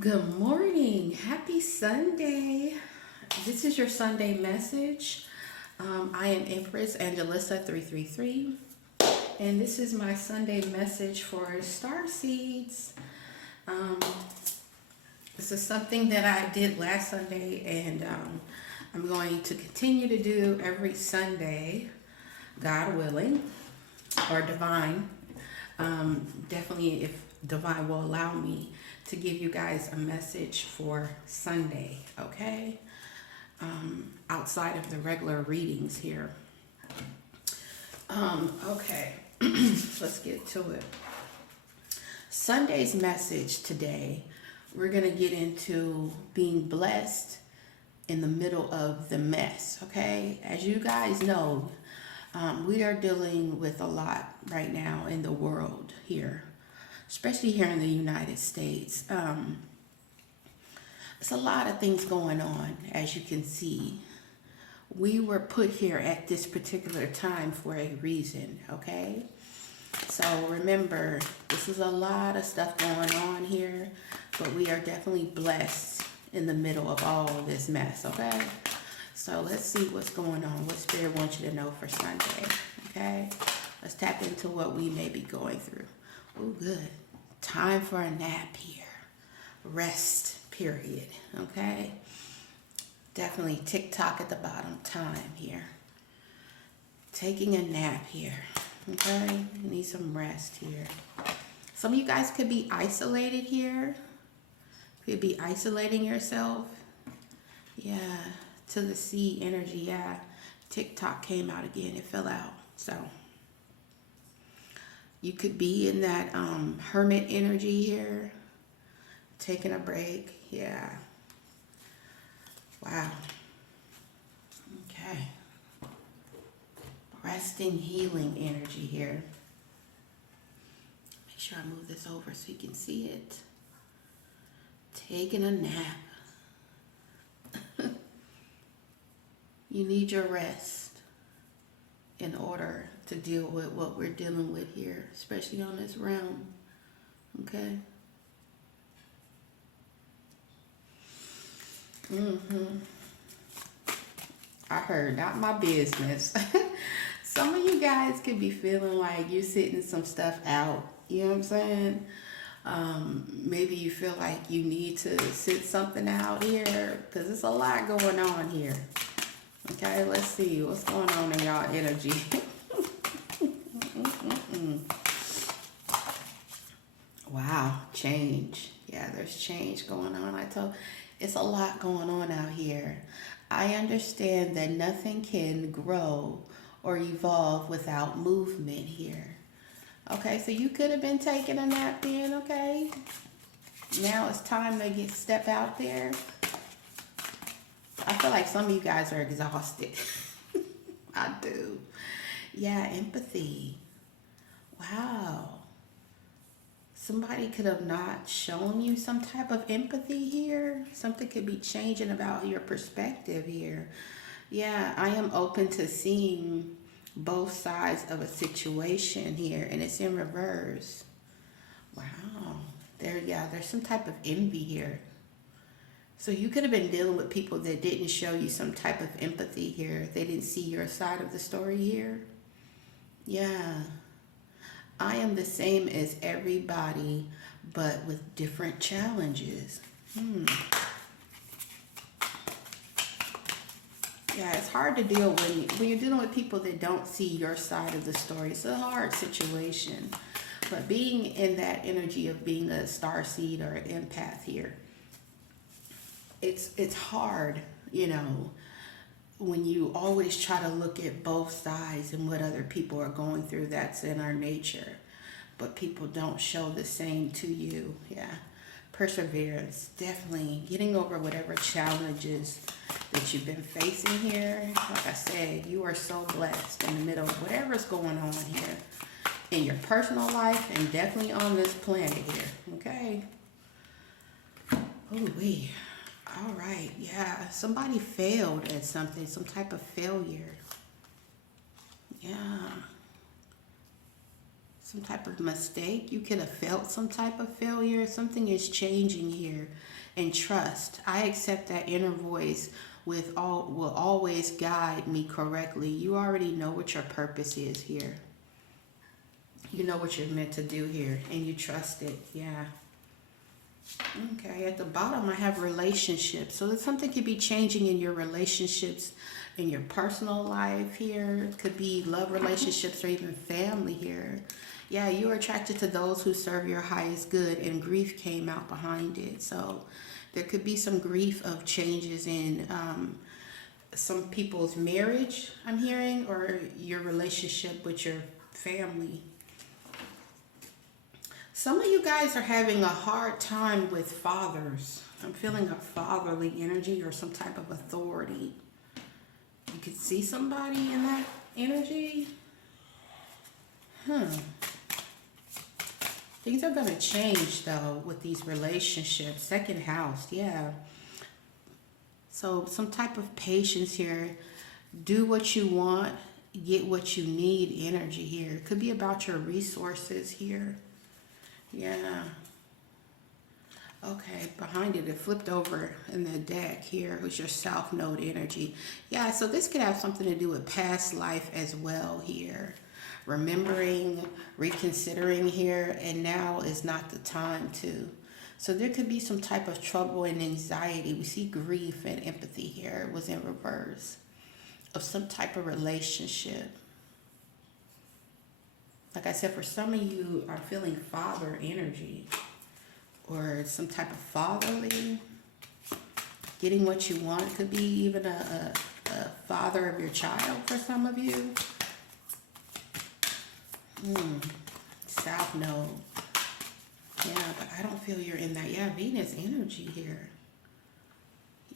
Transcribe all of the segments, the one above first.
Good morning. Happy Sunday. This is your Sunday message. I am Empress Angelissa 333, and this is my Sunday message for star seeds. Um, this is something that I did last Sunday, and I'm going to continue to do every Sunday, God willing, or divine. Definitely, if divine will allow me to give you guys a message for Sunday, okay? Outside of the regular readings here. Okay, let's get to it. Sunday's message today, we're going to get into being blessed in the middle of the mess, okay? As you guys know, we are dealing with a lot right now in the world here, especially here in the United States. It's a lot of things going on, as you can see. We were put here at this particular time for a reason, okay? So remember, this is a lot of stuff going on here, but we are definitely blessed in the middle of all of this mess, okay? So let's see what's going on, what Spirit wants you to know for Sunday, okay? Let's tap into what we may be going through. Oh, good. Time for a nap here. Rest, period, okay? Definitely tick-tock at the bottom, time here. Taking a nap here, okay? You need some rest here. Some of you guys could be isolated here. Could be isolating yourself. Yeah, to the sea energy, yeah. TikTok came out again, it fell out. So you could be in that hermit energy here. Taking a break, yeah. Wow. Okay. Resting, healing energy here. Make sure I move this over so you can see it. Taking a nap. You need your rest in order to deal with what we're dealing with here, especially on this realm. Okay? I heard, not my business. Some of you guys could be feeling like you're sitting some stuff out. You know what I'm saying? Maybe you feel like you need to sit something out here because there's a lot going on here. Okay, let's see what's going on in y'all energy. Wow, change. Yeah, there's change going on. It's a lot going on out here. I understand that nothing can grow or evolve without movement here. Okay, so you could have been taking a nap then, okay? Now it's time to step out there. I feel like some of you guys are exhausted. I do. Yeah, empathy. Wow. Somebody could have not shown you some type of empathy here. Something could be changing about your perspective here. Yeah, I am open to seeing both sides of a situation here, and it's in reverse. Wow. There's some type of envy here. So you could have been dealing with people that didn't show you some type of empathy here. They didn't see your side of the story here. Yeah. I am the same as everybody, but with different challenges. Yeah, it's hard to deal when you're dealing with people that don't see your side of the story. It's a hard situation. But being in that energy of being a star seed or an empath here, it's hard, when you always try to look at both sides and what other people are going through. That's in our nature. But people don't show the same to you. Yeah. Perseverance. Definitely getting over whatever challenges that you've been facing here. Like I said, you are so blessed in the middle of whatever's going on here in your personal life and definitely on this planet here. Okay? Oh, wait. All right. Yeah. Somebody failed at something, some type of failure. Yeah. some type of mistake. You could have felt some type of failure. Something is changing here. And trust. I accept that inner voice will always guide me correctly. You already know what your purpose is here. You know what you're meant to do here, and you trust it. Yeah. Okay, at the bottom I have relationships. So something could be changing in your relationships, in your personal life here. It could be love relationships or even family here. Yeah, you're attracted to those who serve your highest good, and grief came out behind it. So there could be some grief of changes in some people's marriage, I'm hearing, or your relationship with your family. Some of you guys are having a hard time with fathers. I'm feeling a fatherly energy or some type of authority. You could see somebody in that energy. Things are going to change, though, with these relationships. Second house, yeah. So some type of patience here. Do what you want, get what you need energy here. It could be about your resources here. Yeah. Okay, behind it flipped over in the deck here was your South Node energy. Yeah, so this could have something to do with past life as well here. Remembering, reconsidering here, and now is not the time to. So there could be some type of trouble and anxiety. We see grief and empathy here. It was in reverse of some type of relationship. Like I said, for some of you are feeling father energy or some type of fatherly, getting what you want. It could be even a father of your child for some of you. South Node. Yeah, but I don't feel you're in that. Yeah, Venus energy here.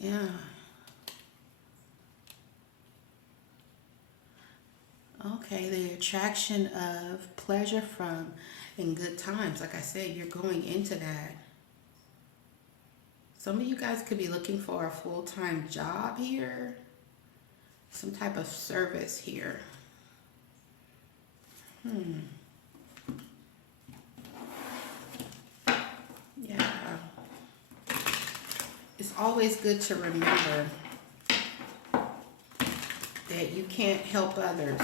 Yeah. Okay, the attraction of pleasure from and good times. Like I said, you're going into that. Some of you guys could be looking for a full-time job here. Some type of service here. Yeah. It's always good to remember that you can't help others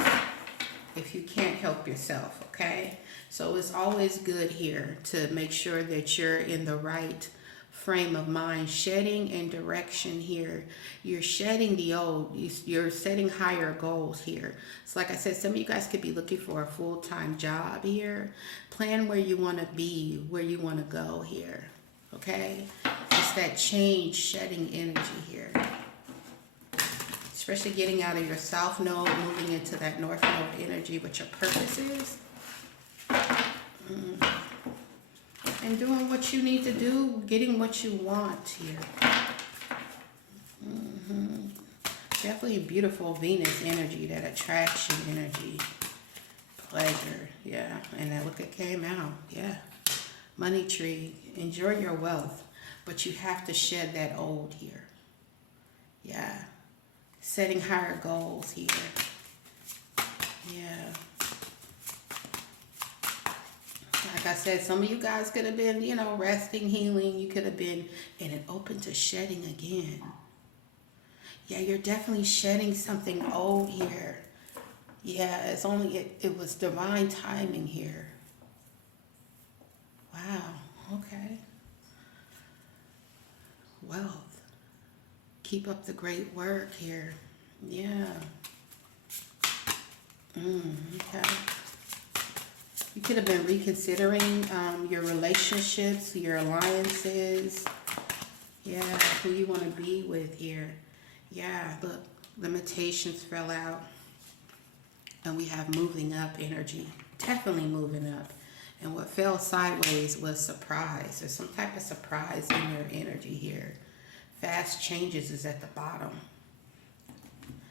if you can't help yourself, okay? So it's always good here to make sure that you're in the right frame of mind, shedding and direction here. You're shedding the old, you're setting higher goals here. So like I said, some of you guys could be looking for a full-time job here. Plan where you want to be, where you want to go here, okay? It's that change, shedding energy here. Especially getting out of your South Node, moving into that North Node energy, what your purpose is. And doing what you need to do, getting what you want here. Definitely beautiful Venus energy, that attraction energy. Pleasure, yeah. And that look, it came out, yeah. Money tree, enjoy your wealth, but you have to shed that old here. Yeah. Setting higher goals here. Yeah. Like I said, some of you guys could have been, you know, resting, healing. You could have been in an open to shedding again. Yeah, you're definitely shedding something old here. Yeah, it's only, it was divine timing here. Wow, okay. Wealth. Keep up the great work here. Yeah. Okay. You could have been reconsidering your relationships, your alliances. Yeah, who you want to be with here. Yeah, look, limitations fell out. And we have moving up energy. Definitely moving up. And what fell sideways was surprise. There's some type of surprise in your energy here. Fast changes is at the bottom.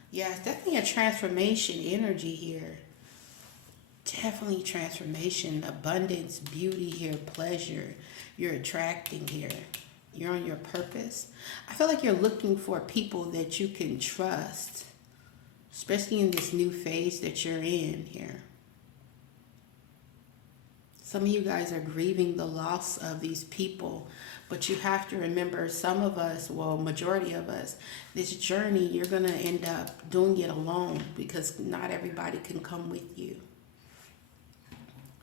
Yeah, it's definitely a transformation energy here. Definitely transformation, abundance, beauty here, pleasure. You're attracting here. You're on your purpose. I feel like you're looking for people that you can trust, especially in this new phase that you're in here. Some of you guys are grieving the loss of these people, but you have to remember, some of us, well, majority of us, this journey, you're going to end up doing it alone, because not everybody can come with you.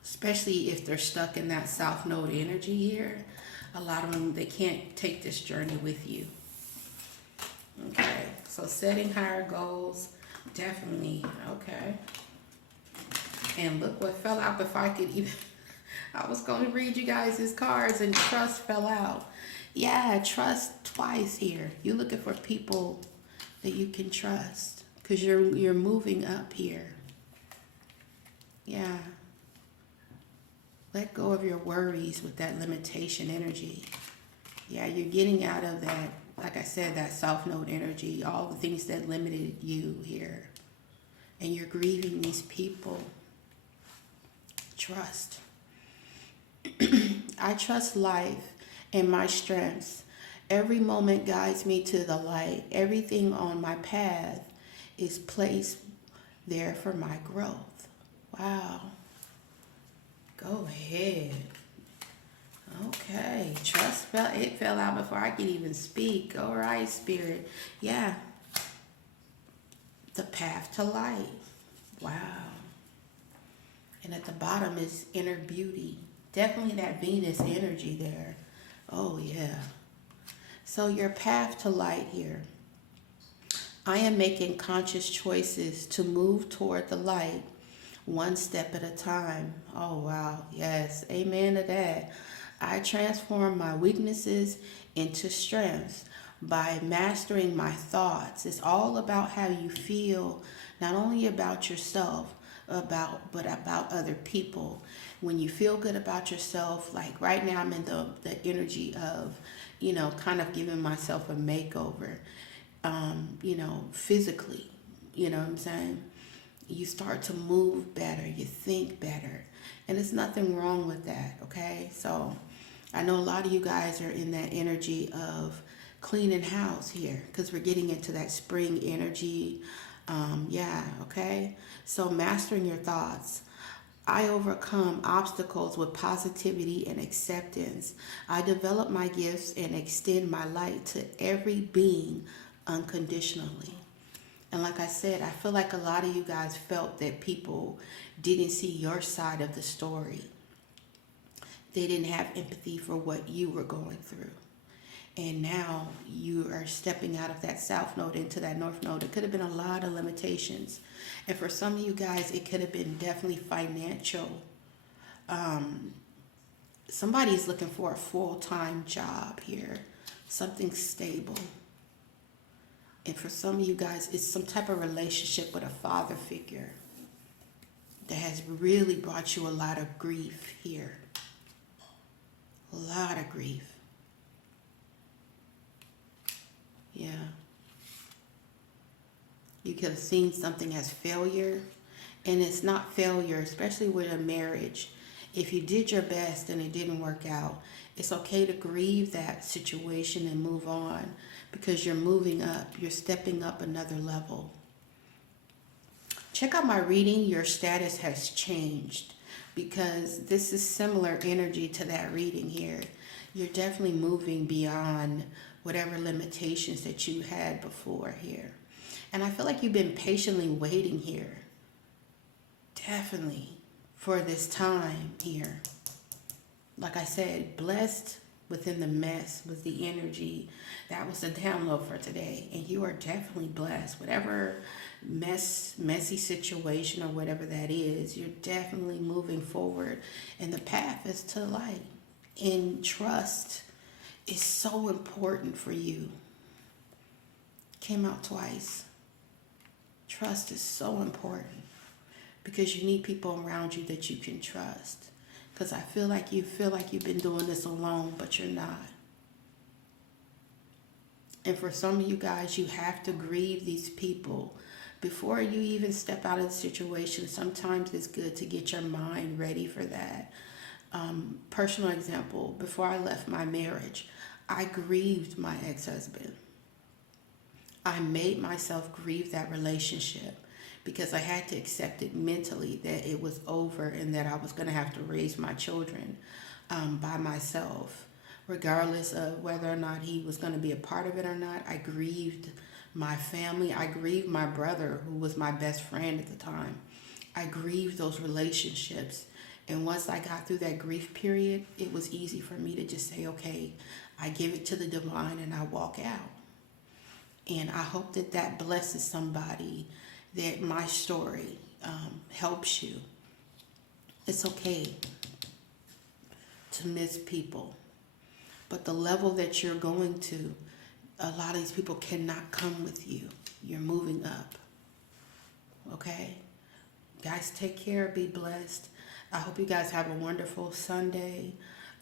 Especially if they're stuck in that South Node energy here. A lot of them, they can't take this journey with you. Okay, so setting higher goals, definitely, okay. And look what fell out before I could even, I was going to read you guys his cards, and trust fell out. Yeah, trust twice here. You're looking for people that you can trust, because you're moving up here. Yeah. Let go of your worries with that limitation energy. Yeah, you're getting out of that, like I said, that South Node energy, all the things that limited you here. And you're grieving these people. Trust. I trust life and my strengths. Every moment guides me to the light. Everything on my path is placed there for my growth. Wow. Go ahead. Okay. Trust fell out before I could even speak. All right, Spirit. Yeah. The path to light. Wow. And at the bottom is inner beauty. Definitely that Venus energy there. Oh, yeah. So your path to light here. I am making conscious choices to move toward the light, one step at a time. Oh, wow. Yes. Amen to that. I transform my weaknesses into strengths by mastering my thoughts. It's all about how you feel, not only about yourself, but about other people. When you feel good about yourself, like right now I'm in the energy of, kind of giving myself a makeover, physically, you know what I'm saying? You start to move better, you think better, and there's nothing wrong with that, okay? So I know a lot of you guys are in that energy of cleaning house here, because we're getting into that spring energy. Yeah, okay? So mastering your thoughts. I overcome obstacles with positivity and acceptance. I develop my gifts and extend my light to every being unconditionally. And like I said, I feel like a lot of you guys felt that people didn't see your side of the story. They didn't have empathy for what you were going through. And now you are stepping out of that South Node into that North Node. It could have been a lot of limitations. And for some of you guys, it could have been definitely financial. Somebody's looking for a full-time job here. Something stable. And for some of you guys, it's some type of relationship with a father figure that has really brought you a lot of grief here. A lot of grief. Yeah. You could have seen something as failure, and it's not failure, especially with a marriage. If you did your best and it didn't work out, it's okay to grieve that situation and move on, because you're moving up. You're stepping up another level. Check out my reading. Your status has changed, because this is similar energy to that reading here. You're definitely moving beyond whatever limitations that you had before here. And I feel like you've been patiently waiting here. Definitely for this time here. Like I said, blessed within the mess was the energy. That was the download for today. And you are definitely blessed. Whatever messy situation or whatever that is, you're definitely moving forward. And the path is to light. And trust is so important for you. Came out twice. Trust is so important, because you need people around you that you can trust. Because I feel like you've been doing this alone, but you're not. And for some of you guys, you have to grieve these people before you even step out of the situation. Sometimes it's good to get your mind ready for that. Personal example, before I left my marriage, I grieved my ex-husband. I made myself grieve that relationship, because I had to accept it mentally that it was over and that I was going to have to raise my children by myself, regardless of whether or not he was going to be a part of it or not. I grieved my family. I grieved my brother, who was my best friend at the time. I grieved those relationships. And once I got through that grief period, it was easy for me to just say, okay, I give it to the divine and I walk out. And I hope that that blesses somebody, that my story helps you. It's okay to miss people, but the level that you're going to, a lot of these people cannot come with you. You're moving up. Okay? Guys, take care. Be blessed. I hope you guys have a wonderful Sunday.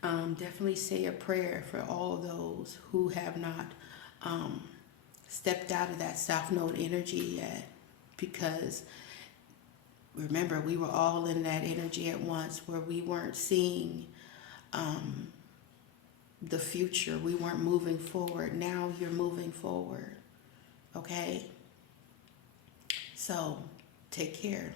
Definitely say a prayer for all those who have not stepped out of that South Node energy yet, because remember, we were all in that energy at once where we weren't seeing the future. We weren't moving forward. Now you're moving forward. Okay? So take care.